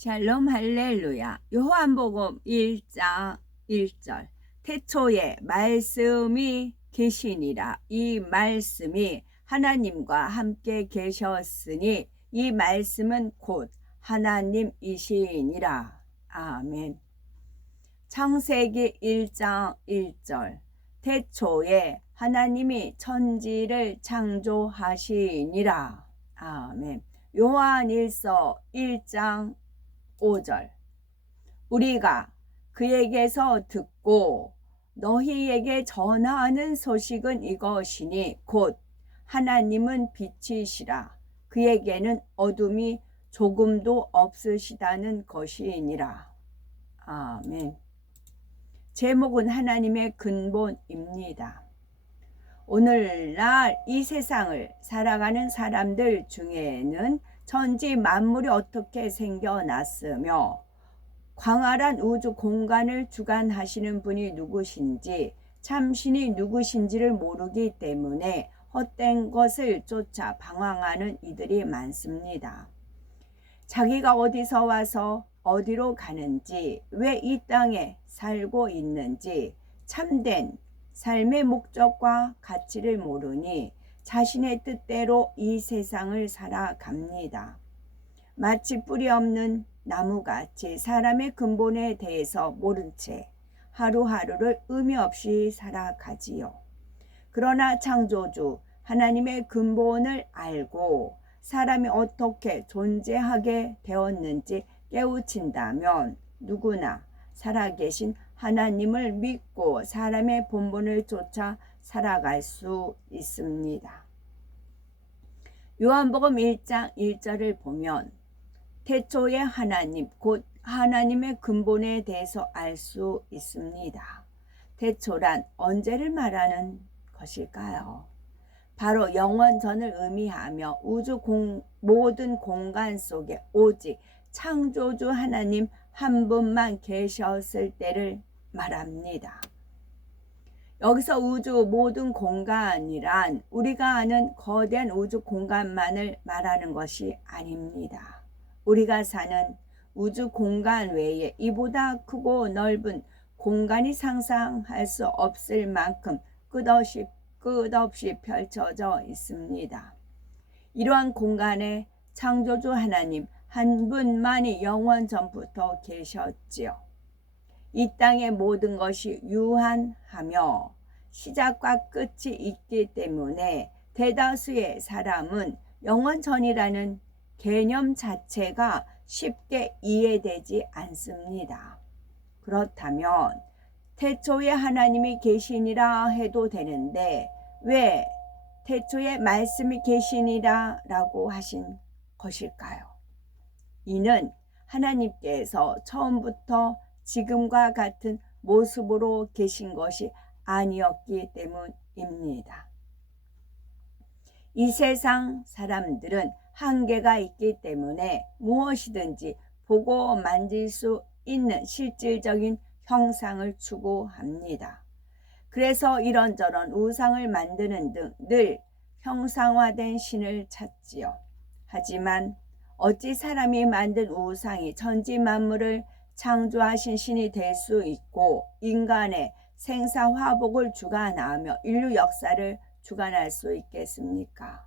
샬롬 할렐루야. 요한복음 1장 1절. 태초에 말씀이 계시니라. 이 말씀이 하나님과 함께 계셨으니 이 말씀은 곧 하나님이시니라. 아멘. 창세기 1장 1절. 태초에 하나님이 천지를 창조하시니라. 아멘. 요한일서 1장 5절. 우리가 그에게서 듣고 너희에게 전하는 소식은 이것이니 곧 하나님은 빛이시라. 그에게는 어둠이 조금도 없으시다는 것이니라. 아멘. 제목은 하나님의 근본입니다. 오늘날 이 세상을 살아가는 사람들 중에는 천지 만물이 어떻게 생겨났으며 광활한 우주 공간을 주관하시는 분이 누구신지 참신이 누구신지를 모르기 때문에 헛된 것을 쫓아 방황하는 이들이 많습니다. 자기가 어디서 와서 어디로 가는지, 왜 이 땅에 살고 있는지, 참된 삶의 목적과 가치를 모르니 자신의 뜻대로 이 세상을 살아갑니다. 마치 뿌리 없는 나무같이 사람의 근본에 대해서 모른 채 하루하루를 의미 없이 살아가지요. 그러나 창조주 하나님의 근본을 알고 사람이 어떻게 존재하게 되었는지 깨우친다면 누구나 살아계신 하나님을 믿고 사람의 본분을 쫓아 살아갈 수 있습니다. 요한복음 1장 1절을 보면 태초의 하나님, 곧 하나님의 근본에 대해서 알 수 있습니다. 태초란 언제를 말하는 것일까요? 바로 영원전을 의미하며 모든 공간 속에 오직 창조주 하나님 한 분만 계셨을 때를 말합니다. 여기서 우주 모든 공간이란 우리가 아는 거대한 우주 공간만을 말하는 것이 아닙니다. 우리가 사는 우주 공간 외에 이보다 크고 넓은 공간이 상상할 수 없을 만큼 끝없이 펼쳐져 있습니다. 이러한 공간에 창조주 하나님 한 분만이 영원 전부터 계셨지요. 이 땅의 모든 것이 유한하며 시작과 끝이 있기 때문에 대다수의 사람은 영원 전이라는 개념 자체가 쉽게 이해되지 않습니다. 그렇다면 태초에 하나님이 계시니라 해도 되는데 왜 태초에 말씀이 계시니라 라고 하신 것일까요? 이는 하나님께서 처음부터 지금과 같은 모습으로 계신 것이 아니었기 때문입니다. 이 세상 사람들은 한계가 있기 때문에 무엇이든지 보고 만질 수 있는 실질적인 형상을 추구합니다. 그래서 이런저런 우상을 만드는 등 늘 형상화된 신을 찾지요. 하지만 어찌 사람이 만든 우상이 천지 만물을 창조하신 신이 될 수 있고 인간의 생사화복을 주관하며 인류 역사를 주관할 수 있겠습니까?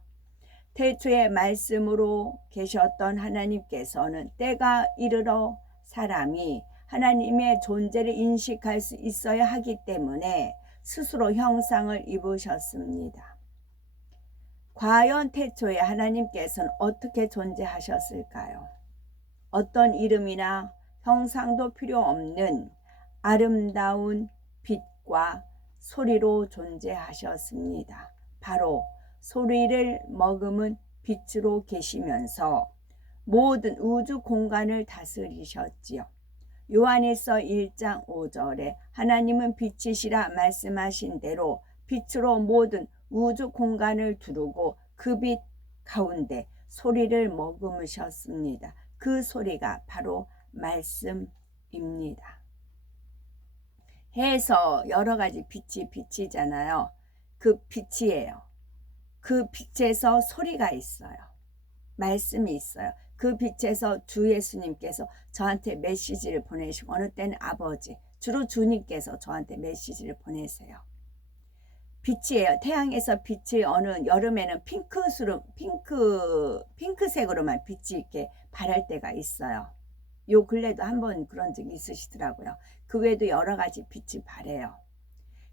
태초에 말씀으로 계셨던 하나님께서는 때가 이르러 사람이 하나님의 존재를 인식할 수 있어야 하기 때문에 스스로 형상을 입으셨습니다. 과연 태초에 하나님께서는 어떻게 존재하셨을까요? 어떤 이름이나 형상도 필요 없는 아름다운 빛과 소리로 존재하셨습니다. 바로 소리를 머금은 빛으로 계시면서 모든 우주 공간을 다스리셨지요. 요한일서 1장 5절에 하나님은 빛이시라 말씀하신 대로 빛으로 모든 우주 공간을 두르고 그 빛 가운데 소리를 머금으셨습니다. 그 소리가 바로 말씀입니다. 해에서 여러 가지 빛이 비치잖아요. 그 빛이에요. 그 빛에서 소리가 있어요. 말씀이 있어요. 그 빛에서 주 예수님께서 저한테 메시지를 보내시고, 어느 때는 아버지, 주로 주님께서 저한테 메시지를 보내세요. 빛이에요. 태양에서 빛이 어느 여름에는 핑크색으로만 빛이 이렇게 발할 때가 있어요. 요 근래도 한번 그런 적이 있으시더라고요. 그 외에도 여러 가지 빛이 발해요.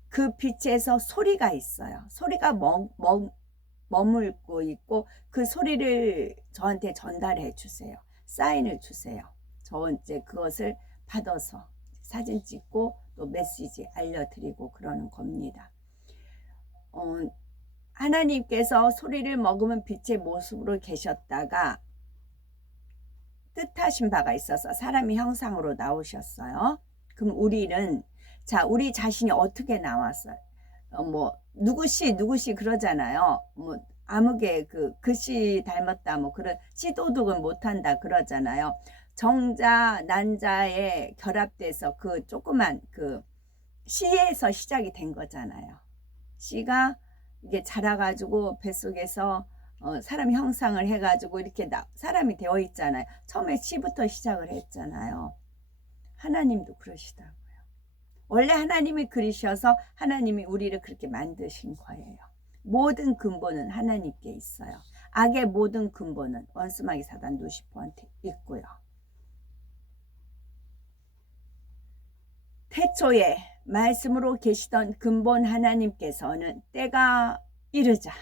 그 빛에서 소리가 있어요. 소리가 머물고 있고, 그 소리를 저한테 전달해 주세요. 사인을 주세요. 저 이제 그것을 받아서 사진 찍고 또 메시지 알려드리고 그러는 겁니다. 하나님께서 소리를 머금은 빛의 모습으로 계셨다가 뜻하신 바가 있어서 사람의 형상으로 나오셨어요. 그럼 우리는, 자, 우리 자신이 어떻게 나왔어요? 뭐 누구씨 그러잖아요. 뭐 아무개 그씨 닮았다, 뭐 그런 씨도둑은 못한다 그러잖아요. 정자 난자에 결합돼서 그 조그만 그 씨에서 시작이 된 거잖아요. 씨가 이게 자라가지고 뱃속에서 사람 형상을 해가지고 이렇게 사람이 되어 있잖아요. 처음에 씨부터 시작을 했잖아요. 하나님도 그러시더라고요. 원래 하나님이 그리셔서 하나님이 우리를 그렇게 만드신 거예요. 모든 근본은 하나님께 있어요. 악의 모든 근본은 원수마귀 사단 루시퍼한테 있고요. 태초에 말씀으로 계시던 근본 하나님께서는 때가 이르자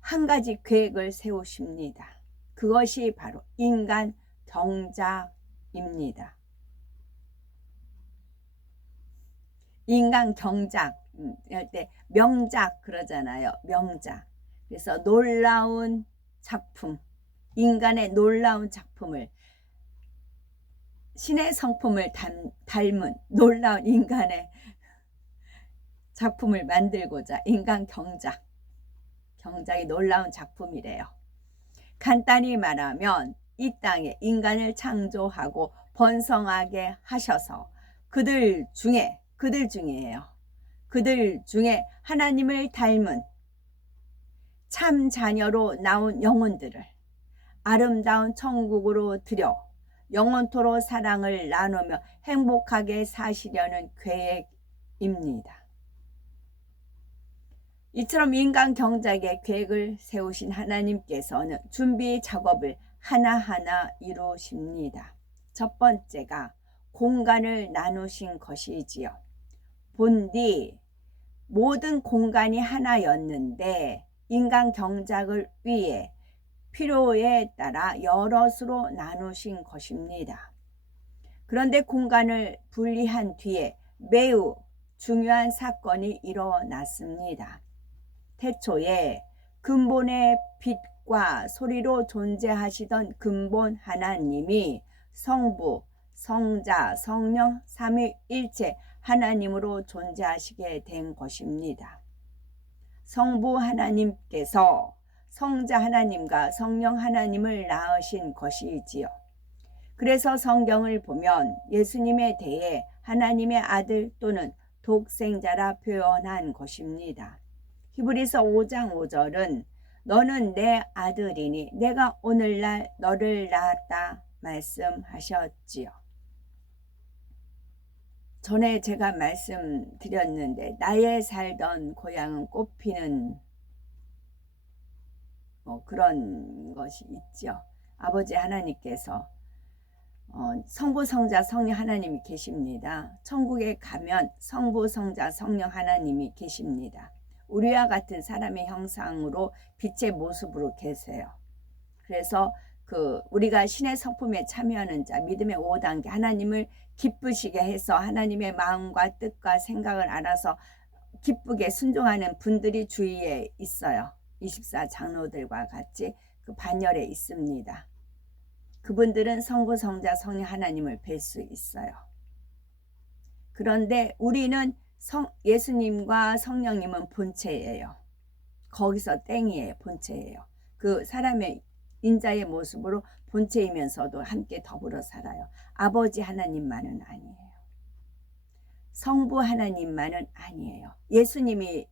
한 가지 계획을 세우십니다. 그것이 바로 인간 경작입니다. 인간 경작, 할 때 명작 그러잖아요. 명작. 그래서 놀라운 작품, 인간의 놀라운 작품을, 신의 성품을 닮은 놀라운 인간의 작품을 만들고자 인간 경작이 놀라운 작품이래요. 간단히 말하면 이 땅에 인간을 창조하고 번성하게 하셔서 그들 중에예요. 그들 중에 하나님을 닮은 참 자녀로 나온 영혼들을 아름다운 천국으로 들여 영원토록 사랑을 나누며 행복하게 사시려는 계획입니다. 이처럼 인간 경작의 계획을 세우신 하나님께서는 준비 작업을 하나하나 이루십니다. 첫 번째가 공간을 나누신 것이지요. 본디 모든 공간이 하나였는데 인간 경작을 위해 필요에 따라 여럿으로 나누신 것입니다. 그런데 공간을 분리한 뒤에 매우 중요한 사건이 일어났습니다. 태초에 근본의 빛과 소리로 존재하시던 근본 하나님이 성부, 성자, 성령, 삼위일체 하나님으로 존재하시게 된 것입니다. 성부 하나님께서 성자 하나님과 성령 하나님을 낳으신 것이지요. 그래서 성경을 보면 예수님에 대해 하나님의 아들 또는 독생자라 표현한 것입니다. 히브리서 5장 5절은 너는 내 아들이니 내가 오늘날 너를 낳았다 말씀하셨지요. 전에 제가 말씀드렸는데 나의 살던 고향은 꽃피는 그런 것이 있죠. 아버지 하나님께서 성부, 성자, 성령 하나님이 계십니다. 천국에 가면 성부, 성자, 성령 하나님이 계십니다. 우리와 같은 사람의 형상으로 빛의 모습으로 계세요. 그래서 우리가 신의 성품에 참여하는 자, 믿음의 5단계, 하나님을 기쁘시게 해서 하나님의 마음과 뜻과 생각을 알아서 기쁘게 순종하는 분들이 주위에 있어요. 24장로들과 같이 그 반열에 있습니다. 그분들은 성부, 성자, 성령 하나님을 뵐 수 있어요. 그런데 우리는 예수님과 성령님은 본체예요. 거기서 땡이에요. 본체예요. 그 사람의 인자의 모습으로 본체이면서도 함께 더불어 살아요. 아버지 하나님만은 아니에요. 성부 하나님만은 아니에요. 예수님이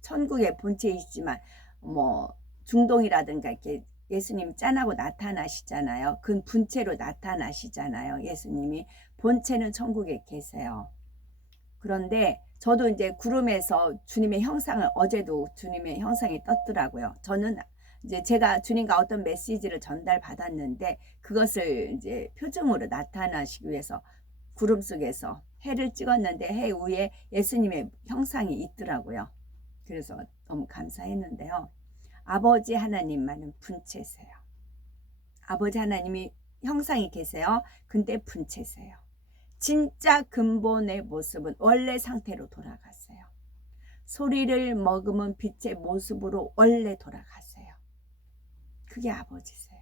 천국의 본체이시지만 뭐 중동이라든가 이렇게 예수님 짠하고 나타나시잖아요. 그 분체로 나타나시잖아요. 예수님이 본체는 천국에 계세요. 그런데 저도 이제 구름에서 주님의 형상을, 어제도 주님의 형상이 떴더라고요. 저는 이제 제가 주님과 어떤 메시지를 전달받았는데 그것을 이제 표정으로 나타나시기 위해서 구름 속에서 해를 찍었는데 해 위에 예수님의 형상이 있더라고요. 그래서 너무 감사했는데요. 아버지 하나님만은 분체세요. 아버지 하나님이 형상이 계세요. 근데 분체세요. 진짜 근본의 모습은 원래 상태로 돌아갔어요. 소리를 머금은 빛의 모습으로 원래 돌아갔어요. 그게 아버지세요.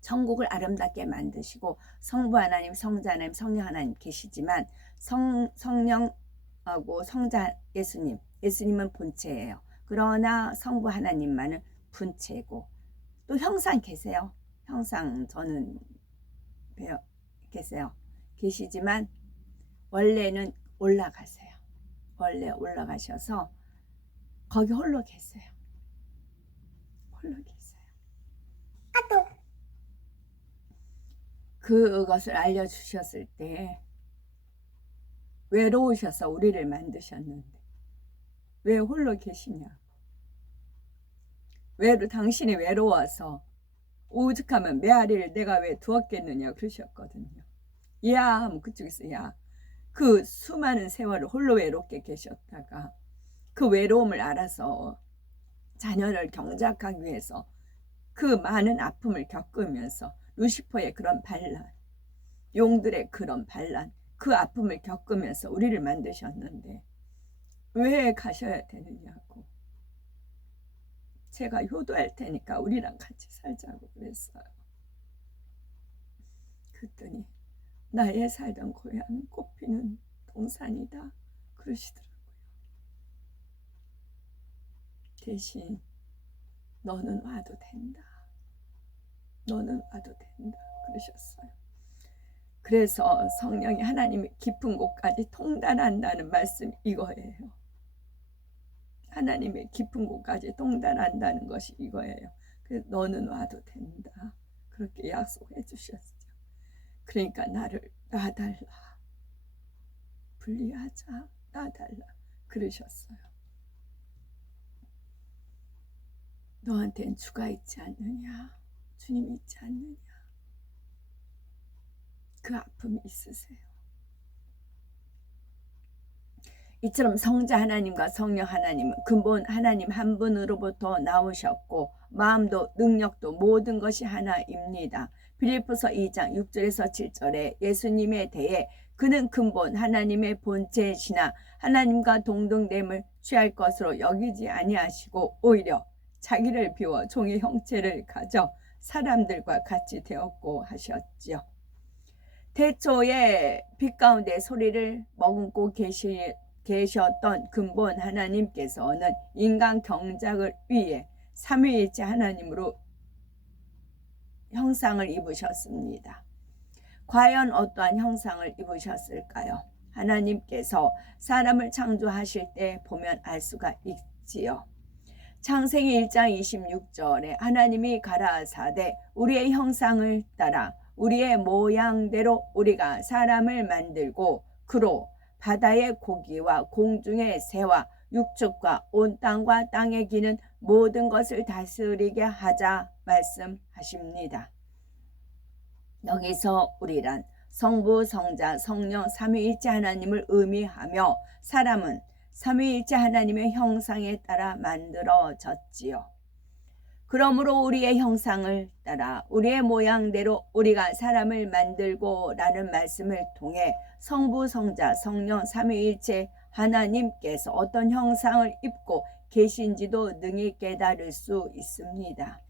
천국을 아름답게 만드시고 성부 하나님, 성자 하나님, 성령 하나님 계시지만 성령하고 성자 예수님은 본체예요. 그러나 성부 하나님만은 분체고 또 형상 계세요. 형상 저는 계세요. 계시지만 원래는 올라가세요. 원래 올라가셔서 거기 홀로 계세요. 홀로 계세요. 그것을 알려주셨을 때 외로우셔서 우리를 만드셨는데 왜 홀로 계시냐? 당신이 외로워서 오죽하면 메아리를 내가 왜 두었겠느냐 그러셨거든요. 야 하면 그쪽에서 야. 그 수많은 세월을 홀로 외롭게 계셨다가 그 외로움을 알아서 자녀를 경작하기 위해서 그 많은 아픔을 겪으면서 루시퍼의 그런 반란, 용들의 그런 반란, 그 아픔을 겪으면서 우리를 만드셨는데 왜 가셔야 되느냐고. 제가 효도할 테니까 우리랑 같이 살자고 그랬어요. 그랬더니 나의 살던 고향은 꽃피는 동산이다 그러시더라고요. 대신 너는 와도 된다. 너는 와도 된다 그러셨어요. 그래서 성령이 하나님의 깊은 곳까지 통달한다는 말씀 이거예요. 하나님의 깊은 곳까지 통달한다는 것이 이거예요. 그래서 너는 와도 된다 그렇게 약속해 주셨죠. 그러니까 나를 놔달라, 분리하자, 놔달라 그러셨어요. 너한테는 주가 있지 않느냐, 주님이 있지 않느냐, 그 아픔이 있으세요. 이처럼 성자 하나님과 성령 하나님은 근본 하나님 한 분으로부터 나오셨고 마음도 능력도 모든 것이 하나입니다. 빌립보서 2장 6절에서 7절에 예수님에 대해 그는 근본 하나님의 본체시나 하나님과 동등됨을 취할 것으로 여기지 아니하시고 오히려 자기를 비워 종의 형체를 가져 사람들과 같이 되었고 하셨지요. 태초에 빛 가운데 소리를 머금고 계셨던 근본 하나님께서는 인간 경작을 위해 삼위일체 하나님으로 형상을 입으셨습니다. 과연 어떠한 형상을 입으셨을까요? 하나님께서 사람을 창조하실 때 보면 알 수가 있지요. 창세기 1장 26절에 하나님이 가라사대 우리의 형상을 따라 우리의 모양대로 우리가 사람을 만들고 그로 바다의 고기와 공중의 새와 육축과 온 땅과 땅에 기는 모든 것을 다스리게 하자 말씀하십니다. 여기서 우리란 성부, 성자, 성령 삼위일체 하나님을 의미하며 사람은 삼위일체 하나님의 형상에 따라 만들어졌지요. 그러므로 우리의 형상을 따라 우리의 모양대로 우리가 사람을 만들고 라는 말씀을 통해 성부, 성자, 성령 삼위일체 하나님께서 어떤 형상을 입고 계신지도 능히 깨달을 수 있습니다.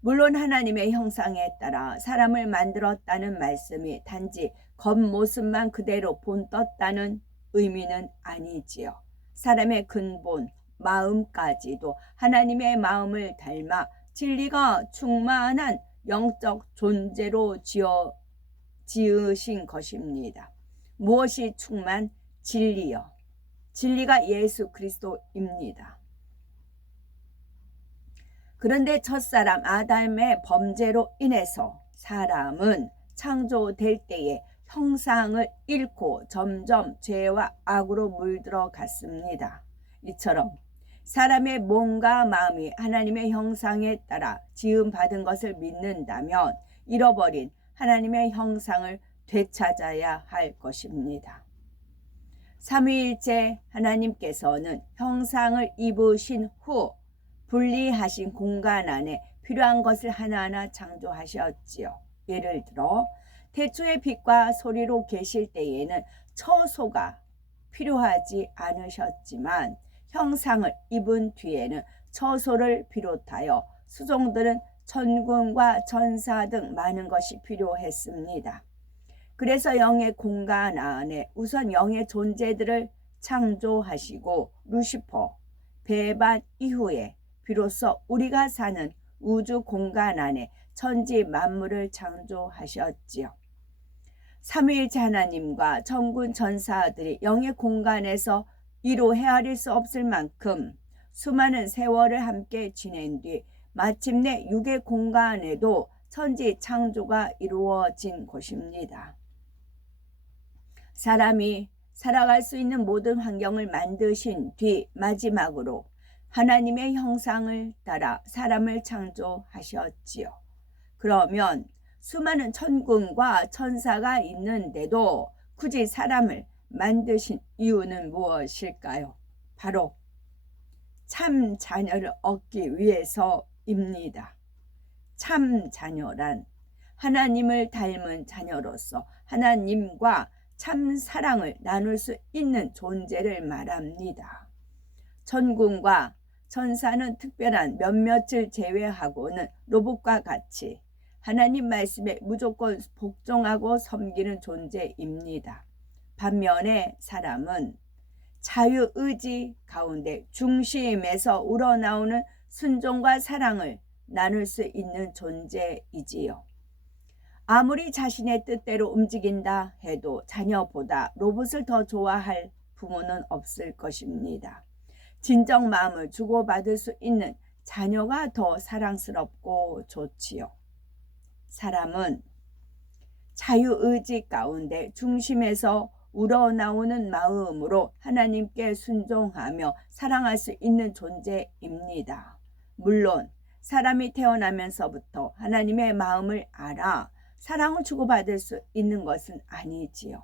물론 하나님의 형상에 따라 사람을 만들었다는 말씀이 단지 겉모습만 그대로 본떴다는 의미는 아니지요. 사람의 근본, 마음까지도 하나님의 마음을 닮아 진리가 충만한 영적 존재로 지으신 것입니다. 무엇이 충만? 진리요. 진리가 예수 그리스도입니다. 그런데 첫사람 아담의 범죄로 인해서 사람은 창조될 때에 형상을 잃고 점점 죄와 악으로 물들어 갔습니다. 이처럼 사람의 몸과 마음이 하나님의 형상에 따라 지음받은 것을 믿는다면 잃어버린 하나님의 형상을 되찾아야 할 것입니다. 삼위일체 하나님께서는 형상을 입으신 후 분리하신 공간 안에 필요한 것을 하나하나 창조하셨지요. 예를 들어 태초의 빛과 소리로 계실 때에는 처소가 필요하지 않으셨지만 형상을 입은 뒤에는 처소를 비롯하여 수종들은 천군과 천사 등 많은 것이 필요했습니다. 그래서 영의 공간 안에 우선 영의 존재들을 창조하시고 루시퍼, 배반 이후에 비로소 우리가 사는 우주 공간 안에 천지 만물을 창조하셨지요. 삼위일체 하나님과 천군 천사들이 영의 공간에서 이로 헤아릴 수 없을 만큼 수많은 세월을 함께 지낸 뒤 마침내 육의 공간에도 천지 창조가 이루어진 곳입니다. 사람이 살아갈 수 있는 모든 환경을 만드신 뒤 마지막으로 하나님의 형상을 따라 사람을 창조하셨지요. 그러면 수많은 천군과 천사가 있는데도 굳이 사람을 만드신 이유는 무엇일까요? 바로 참 자녀를 얻기 위해서입니다. 참 자녀란 하나님을 닮은 자녀로서 하나님과 참 사랑을 나눌 수 있는 존재를 말합니다. 천군과 천사는 특별한 몇몇을 제외하고는 로봇과 같이 하나님 말씀에 무조건 복종하고 섬기는 존재입니다. 반면에 사람은 자유의지 가운데 중심에서 우러나오는 순종과 사랑을 나눌 수 있는 존재이지요. 아무리 자신의 뜻대로 움직인다 해도 자녀보다 로봇을 더 좋아할 부모는 없을 것입니다. 진정 마음을 주고받을 수 있는 자녀가 더 사랑스럽고 좋지요. 사람은 자유의지 가운데 중심에서 우러나오는 마음으로 하나님께 순종하며 사랑할 수 있는 존재입니다. 물론 사람이 태어나면서부터 하나님의 마음을 알아 사랑을 주고받을 수 있는 것은 아니지요.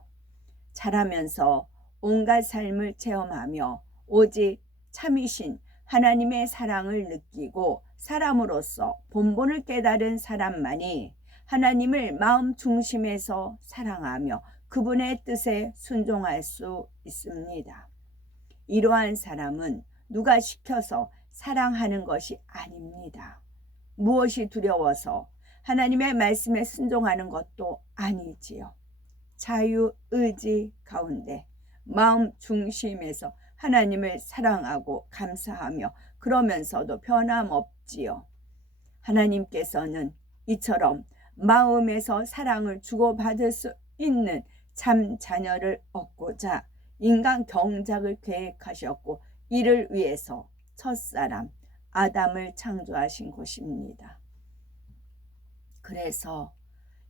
자라면서 온갖 삶을 체험하며 오직 참이신 하나님의 사랑을 느끼고 사람으로서 본본을 깨달은 사람만이 하나님을 마음 중심에서 사랑하며 그분의 뜻에 순종할 수 있습니다. 이러한 사람은 누가 시켜서 사랑하는 것이 아닙니다. 무엇이 두려워서 하나님의 말씀에 순종하는 것도 아니지요. 자유의지 가운데 마음 중심에서 하나님을 사랑하고 감사하며 그러면서도 변함없지요. 하나님께서는 이처럼 마음에서 사랑을 주고받을 수 있는 참 자녀를 얻고자 인간 경작을 계획하셨고 이를 위해서 첫사람 아담을 창조하신 것입니다. 그래서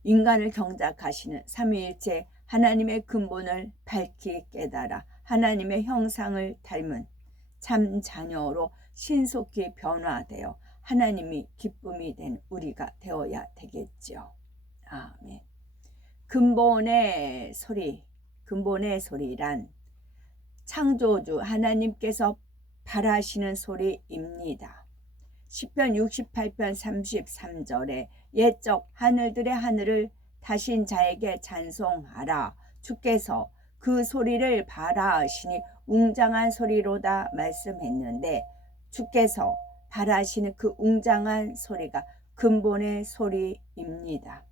인간을 경작하시는 삼위일체 하나님의 근본을 밝히 깨달아 하나님의 형상을 닮은 참 자녀로 신속히 변화되어 하나님이 기쁨이 된 우리가 되어야 되겠죠. 아멘. 근본의 소리란 창조주 하나님께서 바라시는 소리입니다. 시편 68편 33절에 옛적 하늘들의 하늘을 다신 자에게 찬송하라. 주께서 그 소리를 바라시니 웅장한 소리로다 말씀했는데 주께서 바라시는 그 웅장한 소리가 근본의 소리입니다.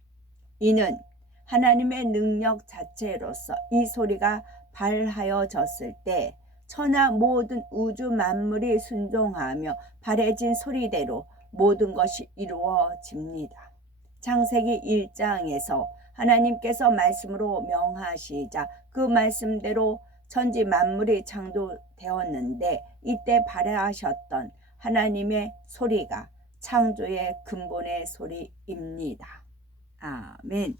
이는 하나님의 능력 자체로서 이 소리가 발하여졌을 때 천하 모든 우주 만물이 순종하며 바래진 소리대로 모든 것이 이루어집니다. 창세기 1장에서 하나님께서 말씀으로 명하시자 그 말씀대로 천지 만물이 창조되었는데 이때 발하셨던 하나님의 소리가 창조의 근본의 소리입니다. 아멘.